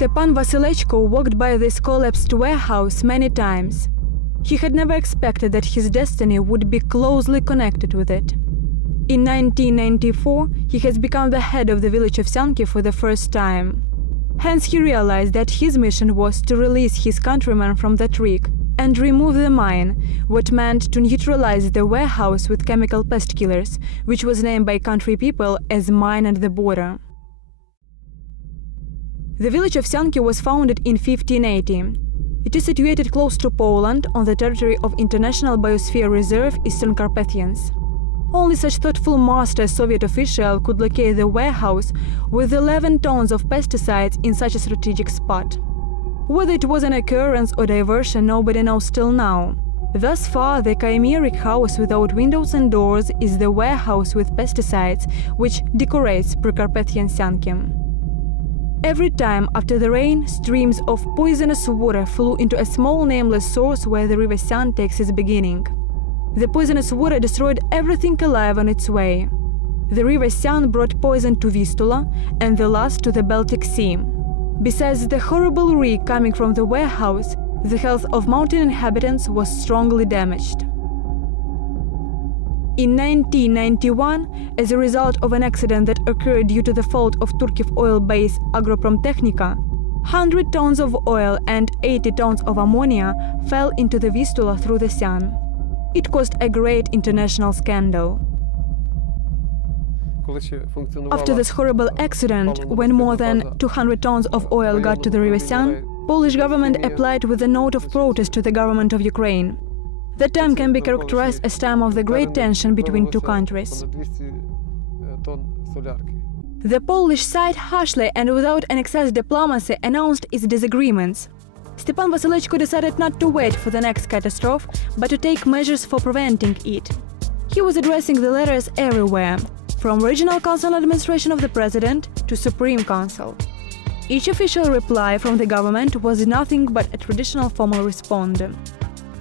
Stepan Vasylechko walked by this collapsed warehouse many times. He had never expected that his destiny would be closely connected with it. In 1994, he has become the head of the village of Syanki for the first time. Hence, he realized that his mission was to release his countrymen from that rig and remove the mine, what meant to neutralize the warehouse with chemical pest killers, which was named by country people as Mine at the Border. The village of Syanki was founded in 1580. It is situated close to Poland on the territory of International Biosphere Reserve Eastern Carpathians. Only such thoughtful master Soviet official could locate the warehouse with 11 tons of pesticides in such a strategic spot. Whether it was an occurrence or diversion, nobody knows till now. Thus far, the chimeric house without windows and doors is the warehouse with pesticides, which decorates Precarpathian Syanki. Every time after the rain, streams of poisonous water flew into a small nameless source where the river Syan takes its beginning. The poisonous water destroyed everything alive on its way. The river Syan brought poison to Vistula and the last to the Baltic Sea. Besides the horrible reek coming from the warehouse, the health of mountain inhabitants was strongly damaged. In 1991, as a result of an accident that occurred due to the fault of Turkish oil base Agroprom Technica, 100 tons of oil and 80 tons of ammonia fell into the Vistula through the Syan. It caused a great international scandal. After this horrible accident, when more than 200 tons of oil got to the river Syan, Polish government applied with a note of protest to the government of Ukraine. That time can be characterized as time of the great tension between two countries. The Polish side harshly and without an excess diplomacy announced its disagreements. Stepan Vasylechko decided not to wait for the next catastrophe, but to take measures for preventing it. He was addressing the letters everywhere, from Regional Council Administration of the President to Supreme Council. Each official reply from the government was nothing but a traditional formal response.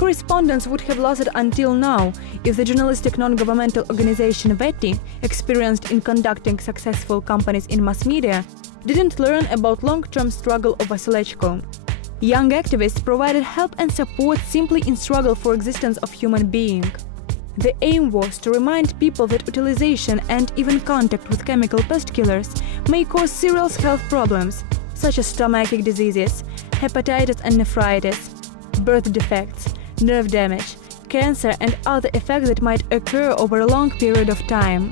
Correspondence would have lasted until now if the journalistic non-governmental organization Weti, experienced in conducting successful companies in mass media, didn't learn about long-term struggle of Vasylechko. Young activists provided help and support simply in struggle for existence of human being. The aim was to remind people that utilization and even contact with chemical pest killers may cause serious health problems, such as stomachic diseases, hepatitis and nephritis, birth defects, nerve damage, cancer and other effects that might occur over a long period of time.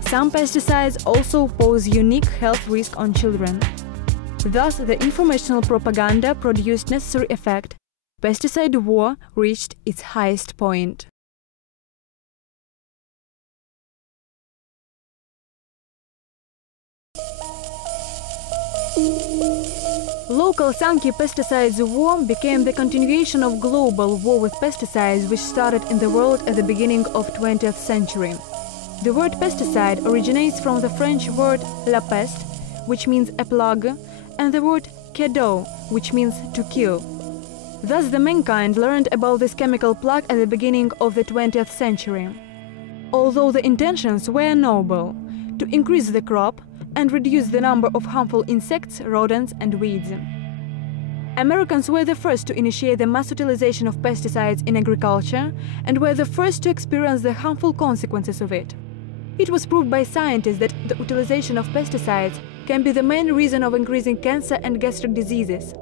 Some pesticides also pose unique health risk on children. Thus, the informational propaganda produced necessary effect. Pesticide war reached its highest point. Local Syanki pesticides war became the continuation of global war with pesticides which started in the world at the beginning of 20th century. The word pesticide originates from the French word la peste, which means a plague, and the word cadeau, which means to kill. Thus the mankind learned about this chemical plague at the beginning of the 20th century. Although the intentions were noble, to increase the crop and reduce the number of harmful insects, rodents and weeds. Americans were the first to initiate the mass utilization of pesticides in agriculture and were the first to experience the harmful consequences of it. It was proved by scientists that the utilization of pesticides can be the main reason of increasing cancer and gastric diseases.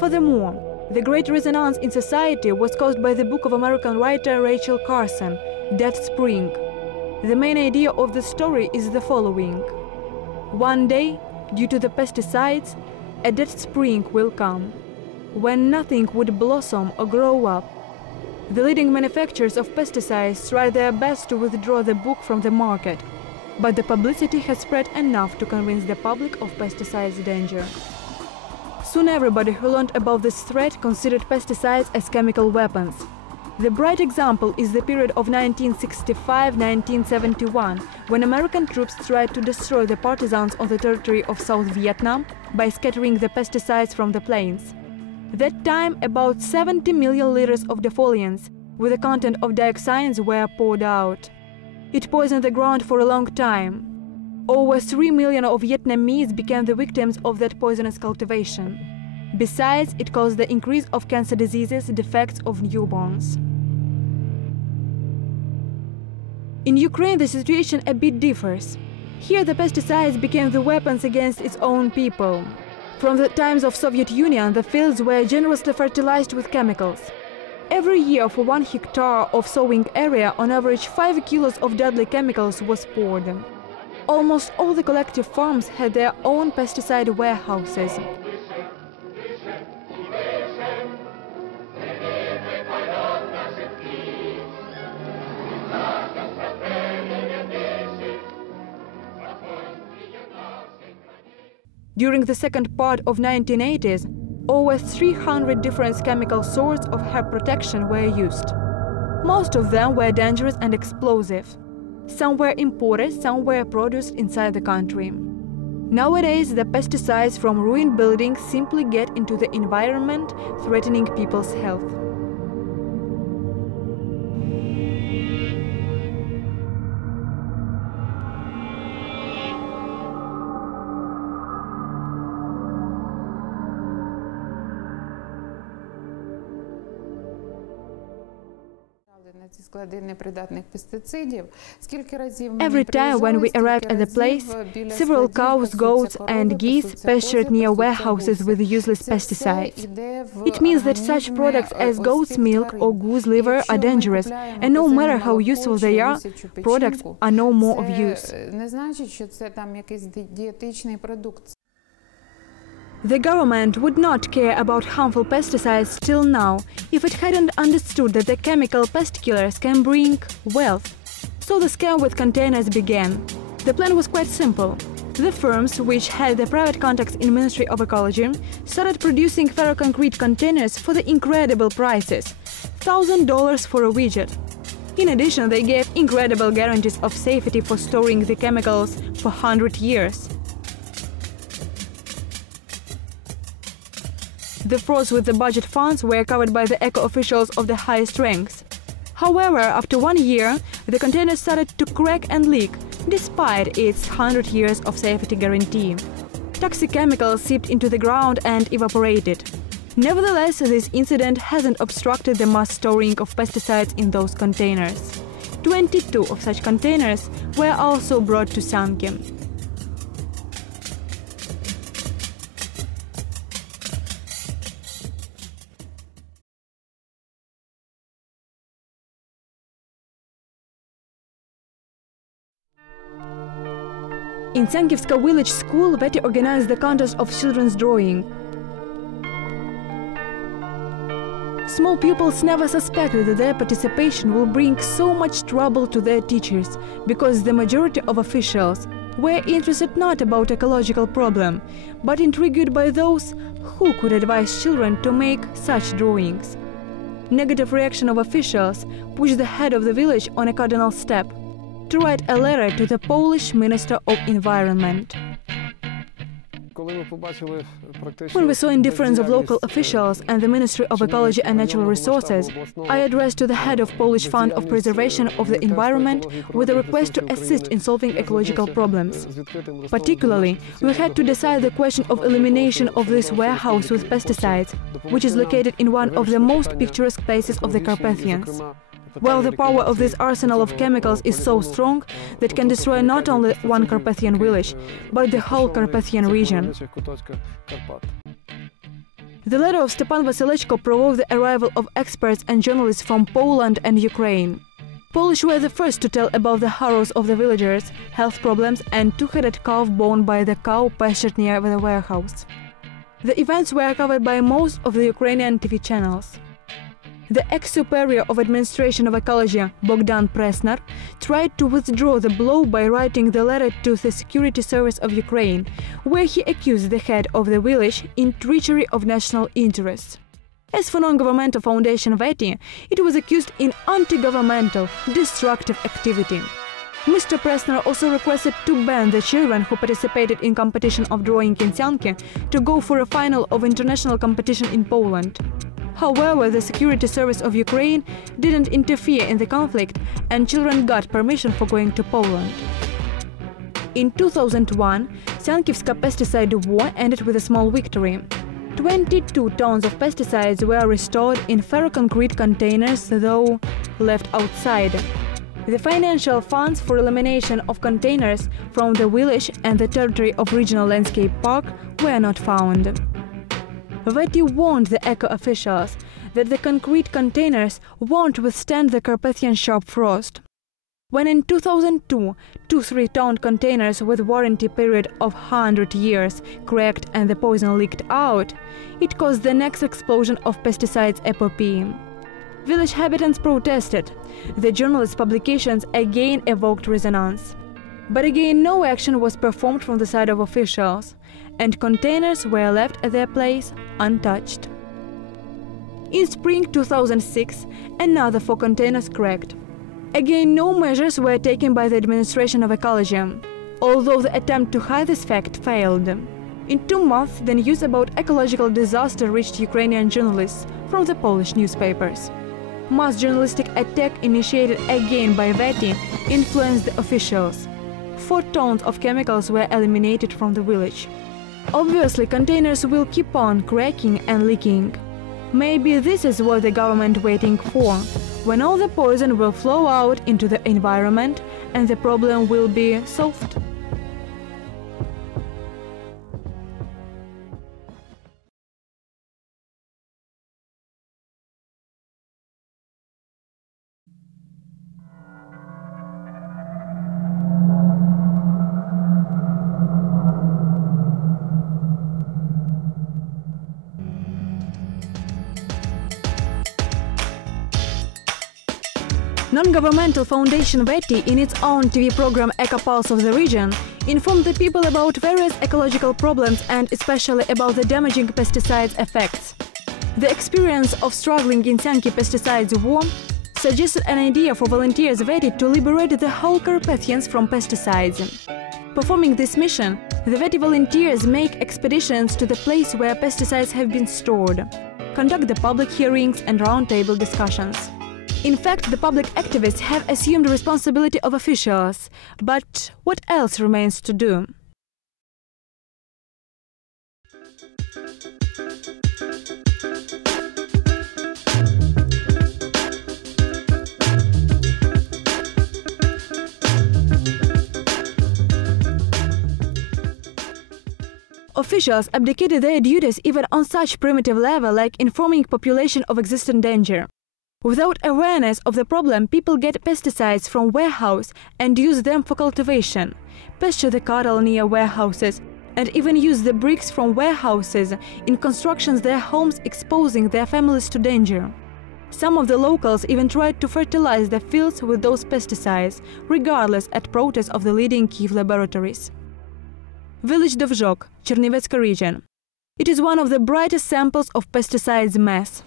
Furthermore, the great resonance in society was caused by the book of American writer Rachel Carson, Dead Spring. The main idea of the story is the following. One day, due to the pesticides, a dead spring will come, when nothing would blossom or grow up. The leading manufacturers of pesticides try their best to withdraw the book from the market, but the publicity has spread enough to convince the public of pesticides' danger. Soon everybody who learned about this threat considered pesticides as chemical weapons. The bright example is the period of 1965-1971, when American troops tried to destroy the partisans on the territory of South Vietnam by scattering the pesticides from the plains. That time, about 70 million liters of defoliants with the content of dioxins were poured out. It poisoned the ground for a long time. Over 3 million of Vietnamese became the victims of that poisonous cultivation. Besides, it caused the increase of cancer diseases, defects of newborns. In Ukraine, the situation a bit differs. Here, the pesticides became the weapons against its own people. From the times of Soviet Union, the fields were generously fertilized with chemicals. Every year, for 1 hectare of sowing area, on average 5 kilos of deadly chemicals was poured. Almost all the collective farms had their own pesticide warehouses. During the second part of 1980s, over 300 different chemical sorts of herb protection were used. Most of them were dangerous and explosive. Some were imported, some were produced inside the country. Nowadays, the pesticides from ruined buildings simply get into the environment, threatening people's health. Every time when we arrived at the place, several cows, goats and geese pastured near warehouses with useless pesticides. It means that such products as goat's milk or goose liver are dangerous, and no matter how useful they are, products are no more of use. The government would not care about harmful pesticides till now if it hadn't understood that the chemical pest killers can bring wealth. So the scam with containers began. The plan was quite simple. The firms, which had their private contacts in Ministry of Ecology, started producing ferroconcrete containers for the incredible prices – $1,000 for a widget. In addition, they gave incredible guarantees of safety for storing the chemicals for 100 years. The frauds with the budget funds were covered by the eco-officials of the highest ranks. However, after 1 year, the containers started to crack and leak, despite its 100 years of safety guarantee. Toxic chemicals seeped into the ground and evaporated. Nevertheless, this incident hasn't obstructed the mass storing of pesticides in those containers. 22 of such containers were also brought to Sanki. In Sankivska village school, Weti organized the contest of children's drawing. Small pupils never suspected that their participation will bring so much trouble to their teachers, because the majority of officials were interested not about ecological problem, but intrigued by those who could advise children to make such drawings. Negative reaction of officials pushed the head of the village on a cardinal step: to write a letter to the Polish Minister of Environment. When we saw indifference of local officials and the Ministry of Ecology and Natural Resources, I addressed to the head of Polish Fund of Preservation of the Environment with a request to assist in solving ecological problems. Particularly, we had to decide the question of elimination of this warehouse with pesticides, which is located in one of the most picturesque places of the Carpathians. Well, the power of this arsenal of chemicals is so strong that can destroy not only one Carpathian village, but the whole Carpathian region. The letter of Stepan Vasylechko provoked the arrival of experts and journalists from Poland and Ukraine. Polish were the first to tell about the horrors of the villagers, health problems and two-headed calf borne by the cow pastured near the warehouse. The events were covered by most of the Ukrainian TV channels. The ex-superior of Administration of Ecology, Bogdan Presner, tried to withdraw the blow by writing the letter to the Security Service of Ukraine, where he accused the head of the village in treachery of national interests. As for non-governmental foundation Weti, it was accused in anti-governmental, destructive activity. Mr. Presner also requested to ban the children who participated in competition of drawing in Sanki to go for a final of international competition in Poland. However, the Security Service of Ukraine didn't interfere in the conflict and children got permission for going to Poland. In 2001, Syankivska pesticide war ended with a small victory. 22 tons of pesticides were restored in ferroconcrete containers, though left outside. The financial funds for elimination of containers from the village and the territory of regional landscape park were not found. Weti warned the eco officials that the concrete containers won't withstand the Carpathian sharp frost. When in 2002, 2 3-ton containers with warranty period of 100 years cracked and the poison leaked out, it caused the next explosion of pesticides epopee. Village inhabitants protested. The journalist's publications again evoked resonance. But again no action was performed from the side of officials, and containers were left at their place untouched. In spring 2006, another 4 containers cracked. Again, no measures were taken by the administration of ecology, although the attempt to hide this fact failed. In 2 months, the news about ecological disaster reached Ukrainian journalists from the Polish newspapers. Mass journalistic attack initiated again by Weti influenced the officials. 4 tons of chemicals were eliminated from the village. Obviously, containers will keep on cracking and leaking. Maybe this is what the government waiting for, when all the poison will flow out into the environment and the problem will be solved. Non-governmental foundation Weti, in its own TV program Eco-Pulse of the region, informed the people about various ecological problems and especially about the damaging pesticides effects. The experience of struggling in Syanki pesticides war suggested an idea for volunteers Weti to liberate the whole Carpathians from pesticides. Performing this mission, the Weti volunteers make expeditions to the place where pesticides have been stored, conduct the public hearings and roundtable discussions. In fact, the public activists have assumed responsibility of officials, but what else remains to do? Officials abdicated their duties even on such primitive level like informing population of existent danger. Without awareness of the problem, people get pesticides from warehouse and use them for cultivation, pasture the cattle near warehouses, and even use the bricks from warehouses in constructions their homes, exposing their families to danger. Some of the locals even tried to fertilize the fields with those pesticides, regardless at protest of the leading Kyiv laboratories. Village Dovzhok, Chernivtska region. It is one of the brightest samples of pesticides mess.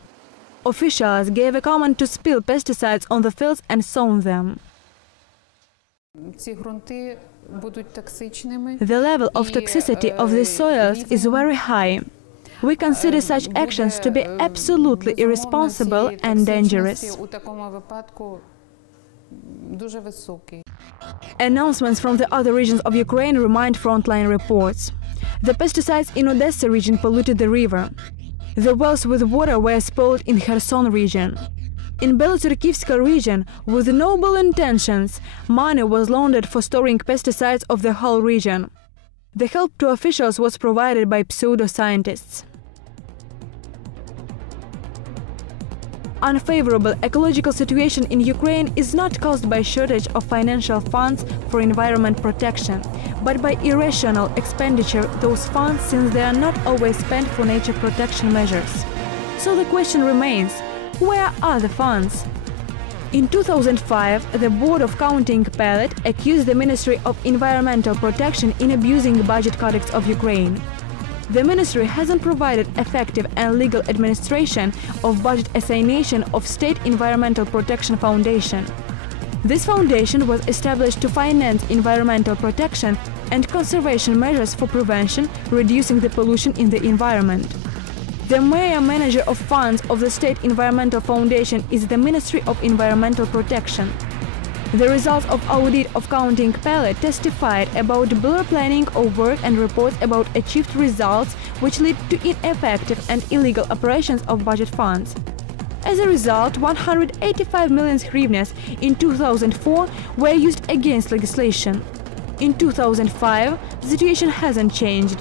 Officials gave a command to spill pesticides on the fields and sown them. The level of toxicity of the soils is very high. We consider such actions to be absolutely irresponsible and dangerous. Announcements from the other regions of Ukraine remind frontline reports. The pesticides in Odessa region polluted the river. The wells with water were spoiled in Kherson region. In Belotserkivska region, with noble intentions, money was laundered for storing pesticides of the whole region. The help to officials was provided by pseudo-scientists. Unfavorable ecological situation in Ukraine is not caused by shortage of financial funds for environment protection, but by irrational expenditure of those funds, since they are not always spent for nature protection measures. So the question remains, where are the funds? In 2005, the Board of Counting Pellet accused the Ministry of Environmental Protection in abusing the budget codex of Ukraine. The ministry hasn't provided effective and legal administration of budget assignation of State Environmental Protection Foundation. This foundation was established to finance environmental protection and conservation measures for prevention, reducing the pollution in the environment. The mayor manager of funds of the State Environmental Foundation is the Ministry of Environmental Protection. The results of audit of counting pellet testified about blur planning of work and reports about achieved results which lead to ineffective and illegal operations of budget funds. As a result, 185 million hryvnias in 2004 were used against legislation. In 2005, the situation hasn't changed.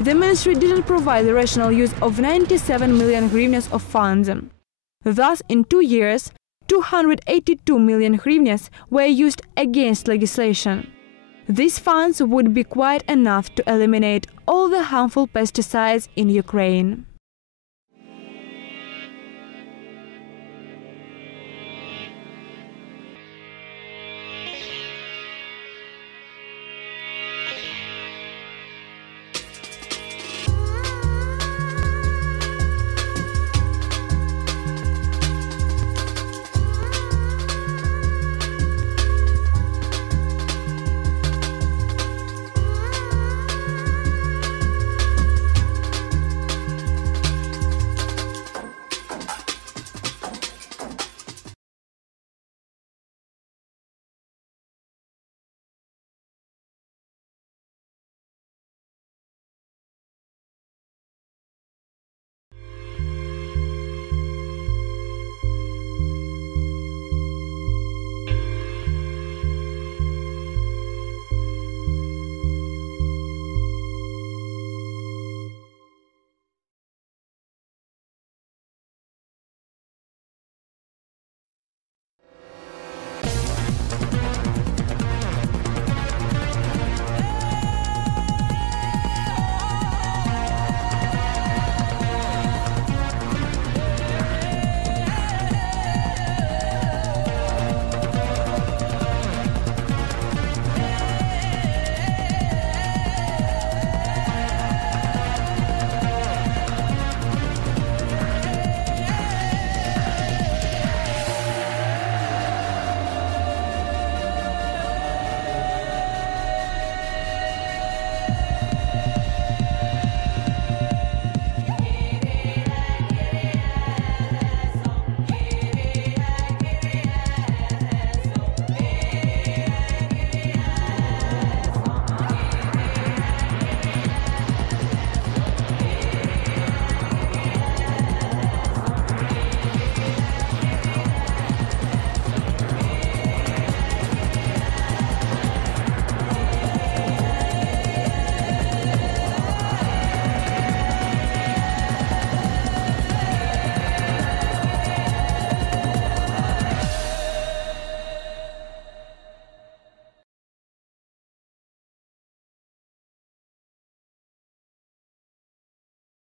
The ministry didn't provide the rational use of 97 million hryvnias of funds. Thus, in 2 years, 282 million hryvnias were used against legislation. These funds would be quite enough to eliminate all the harmful pesticides in Ukraine.